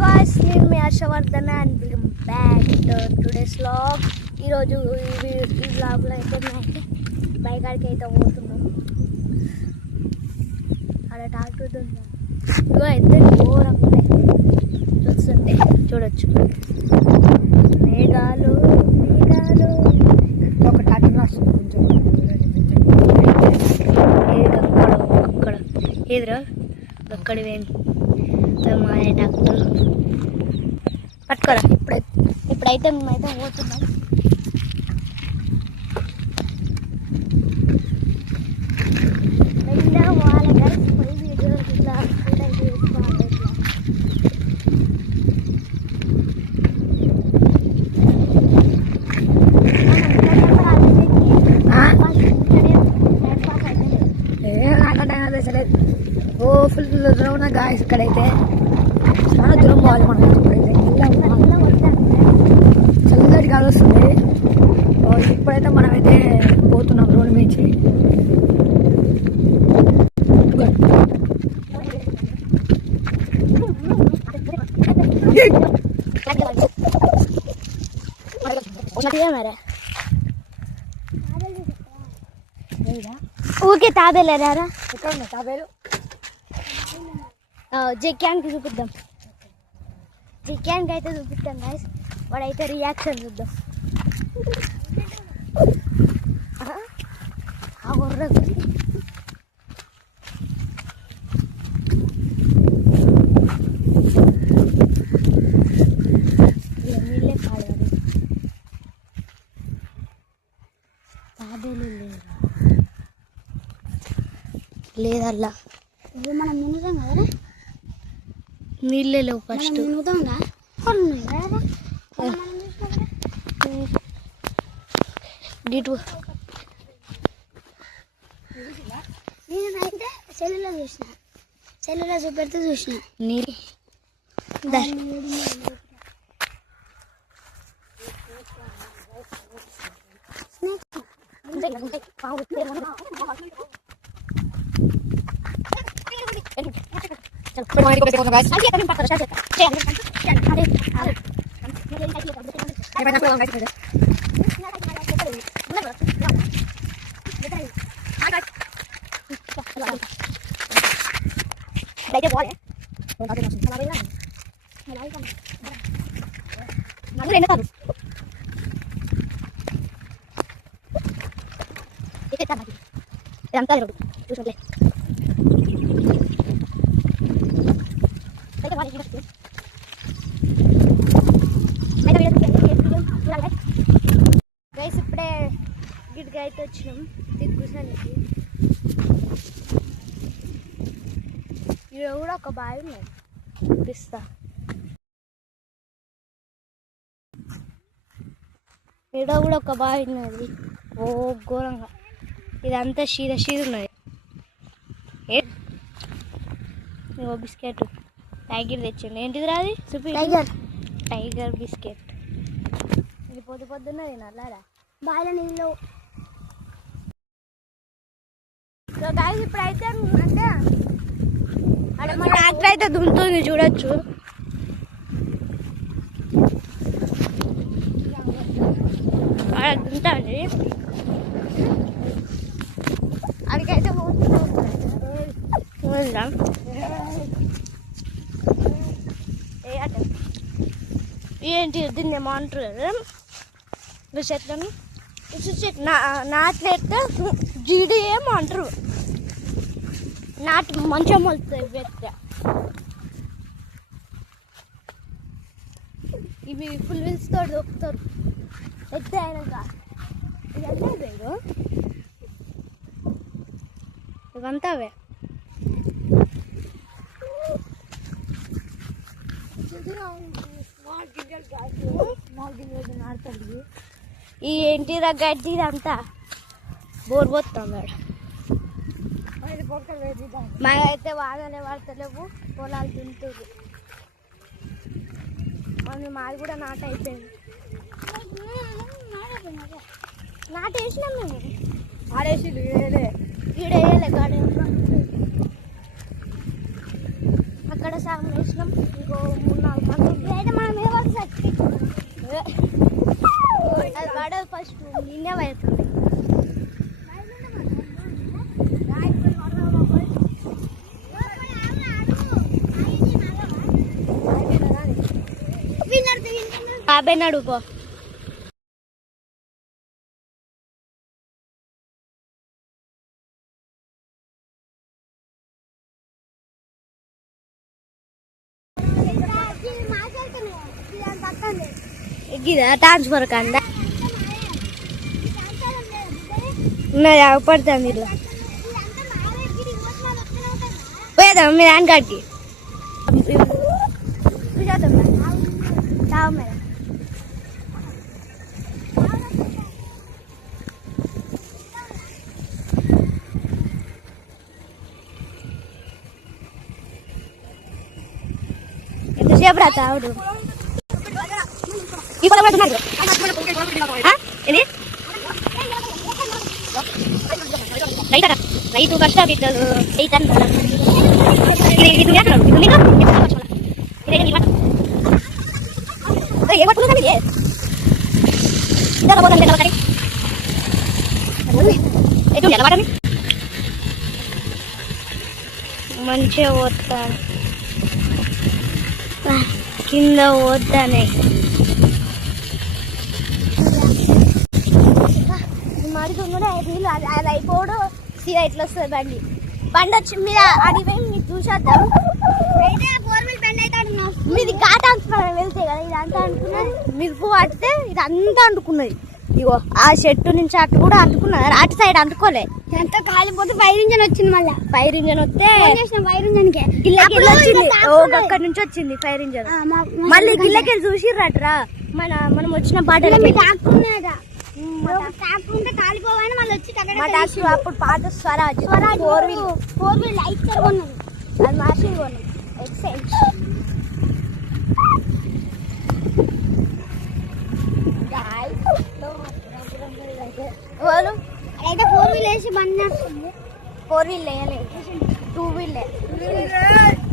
guys, నేను మీ Harshavardhan and welcome back to today's vlog. ఈరోజు ఈ వ్లాగ్లో అయితే బైక్ కాడికి అయితే పోతున్నాం. అలా ట్రాక్టర్ ఉందా ఇగో అయితే ఘోరంగా చూస్తుంటే చూడొచ్చు. మేఘాలు మేఘాలు ఒక ట్రాక్టర్ వస్తుంది కొంచెం అక్కడ ఏదిరా అక్కడి వేయండి మా ట్రాక్టర్ పట్టుకోరా. ఇప్పుడైతే మేమైతే పోతున్నాం. మెల్లగా వాళ్ళ కలిసి పోయి వీడియో ఇట్లా చేసుకోవాలి. ఓ ఫుల్ దూరం ఉన్న గాయస్. ఇక్కడైతే చాలా దూరం పోవాలి మనం. ఇప్పుడైతే చల్లటి గాలి వస్తుంది. ఇప్పుడైతే మనమైతే పోతున్నాం రోడ్డు మించి. ఊకే తాబేలేరా ఎక్కడ ఉన్నాయి తాబేలు? జెక్యాన్కి చూపిద్దాం. జెక్యాన్కి అయితే చూపిద్దాం గాయస్. వాడైతే రియాక్షన్ చూద్దాం. ఆ గొర్రె నీళ్ళే పాడాలి. తాబేలు లేదల్లా మనం మినుతాం కదా, నీళ్ళే లేవు ఫస్ట్. మినుతాంగా గిటు నేనైతే సెల్లులో చూసిన, సెల్లులో చూపెడితే చూసిన నీళ్ళు అయితే పోలే ఇదంతా చూసుకుంటే గైస్ ఇప్పుడే గిడ్కి అయితే వచ్చినాం దిగ్గుసానికి. ఇక్కడ కూడా ఒక బావి ఉన్నది చూపిస్తా. ఇక్కడ కూడా ఒక బావి ఉన్నది. ఓ ఘోరంగా ఇదంతా షీర ఉన్నది. ఓ బిస్కెట్ టైగర్ తెచ్చిండు. ఏంటిది రాది చూపి. Tiger biscuit. ఇది పొద్దున్న తినాలా బాయిల నీళ్ళు. సో గాయస్ ఇప్పుడైతే అంటే అక్కడ మన ట్రాక్టర్ అయితే దున్నుతుంది చూడొచ్చు. అక్కడ దున్నుతుంది. అక్కడికైతే పోతున్నాం. ఏంటి దీన్ని ఏమో అంటారు చెట్లను నాట్లు ఎత్తే జీడి ఏమో అంటారు. నాటు మంచిగా మొలుతాయి పెడితే. ఇవి ఫుల్ విల్స్తో దొక్కుతారు ఎత్తే అయినాక. ఇదంతా వేరు ఇవంతా అవే. ఈ ఏంటి గడ్డి ఇదంతా బోర్ పోతుంది. మాకైతే వానలే పడతలేవు, పొలాలు తింటుంది. మాది కూడా నాట అయిపోయింది. నాటేసినాం మేము. ఆడేసి ఈడేయలే గాడి అక్కడ సగం వేసినాం. ఇంకో 3-4 కింద పడుతుంది. బాబాయ్ నడుపో. ఇదా ట్రాన్స్ఫర్ కందా పడుతుంది ఇట్లా పోయేద్దాం మీ నాన్న కాడికి. ఎంతసేపు రా తావుడు రైతు కష్టపడ్డాడు మంచిగా పోతాను కింద పోతానే అది అయిపోవడం సీదా ఇట్లా వస్తుంది బండి వచ్చి మీద అడిగిపోయి మీరు చూసేద్దాం. మీది ఘాట అంటున్నారు వెళ్తే కదా ఇదంతా అంటున్నది. మిరుపు పడితే ఇది అంతా అంటుకున్నది. ఇగో ఆ చెట్టు నుంచి అటు కూడా అంటుకున్నది, అటు సైడ్ అంటుకోలే. ఎంత కాలిపోతే ఫైర్ ఇంజన్ వచ్చింది. మళ్ళీ ఫైర్ ఇంజన్ వస్తే ఫైర్ ఇంజన్ వచ్చింది. అక్కడి నుంచి వచ్చింది ఫైర్ ఇంజన్. మళ్ళీ గిల్లకెళ్ళి చూసిర్రట్రా మనం వచ్చిన పాటలు కాలిపోగానే మళ్ళీ వచ్చి మా టాక్సీ అప్పుడు పాత స్వరాజ్ 4 వీల్ లైట్ కొన్నాం. అది మాషిన్ కొన్నాం ఎక్స్చేంజ్. అయితే 4 వీల్ వేసి బండి నడుస్తుంది. 4 వీల్ వేయలేదు, 2 వీల్.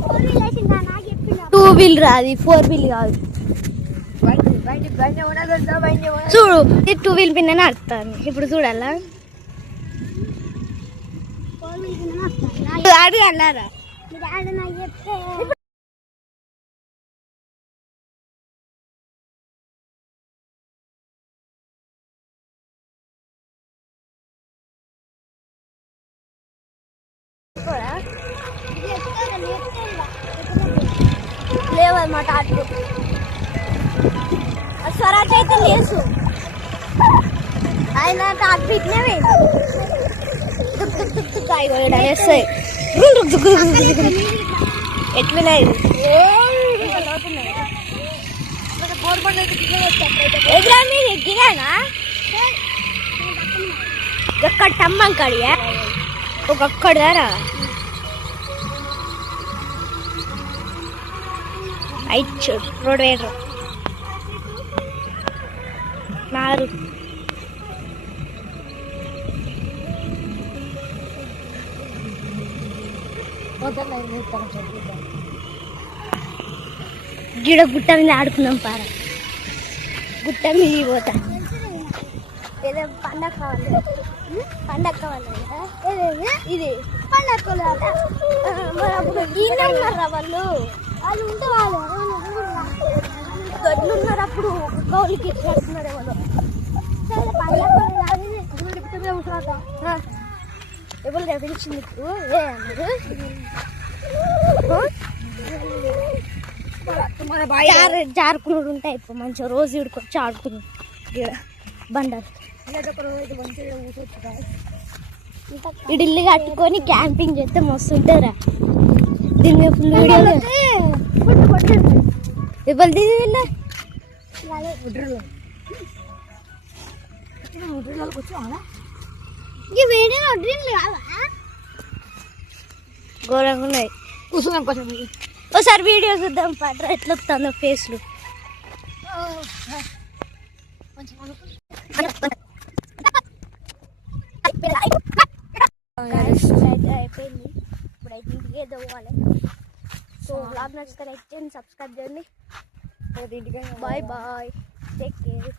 4 వీల్ వేసిందా నాకు చెప్పిందా? 2 వీల్ రాదు, 4 వీల్ కాదు. చూడు ఇది 2 వీల్ పిన్న నడుస్తాను. ఇప్పుడు చూడాలా అడుగు అన్నారా నాకు చెప్తే లేవన్నమాట. అటు స్వరాజ్ అయితే లేసు ఆయన అటు ఇట్లే ఎట్లా ఎదురా మీరు ఎక్కినానా ఎక్కడ టమ్మం కడియా ఒక్కడ దారా ఐచ్చు రోడ్ వేయరు నారు గిడ గుట్ట మీద ఆడుకున్నాం పార. గుట్ట మీద పోతా ఏదో పండగ కావాలి, పండగ కావాలి ఇది పండగ ఉన్నారా వాళ్ళు ఉంటే వాళ్ళు గడ్లు ఉన్నారు. అప్పుడు గౌలికి కడుతున్నారు ఎవరు ఎవరు పిలిచింది జారుకున్నాడు ఉంటాయి. ఇప్పుడు మంచిగా రోజు ఇడుకొచ్చి ఆడుకున్నాడు బండారు. ఇడిల్లు కట్టుకొని క్యాంపింగ్ చేస్తే మస్తు ఉంటుందిరా. దీని మీద ఫుల్ వీడియో ఎవరు దీని వెళ్ళా ఘోరంగా ఉన్నాయి. ఒకసారి వీడియో చూద్దాం పాట ఎట్లా వస్తుందో ఫేస్లు. అయిపోయింది. ఇప్పుడైతే ఇంటికి ఏదో పోవాలి. సో బ్లాగ్ నచ్చితే లైక్ చేయండి, సబ్స్క్రైబ్ చేయండి. Bye bye, take care.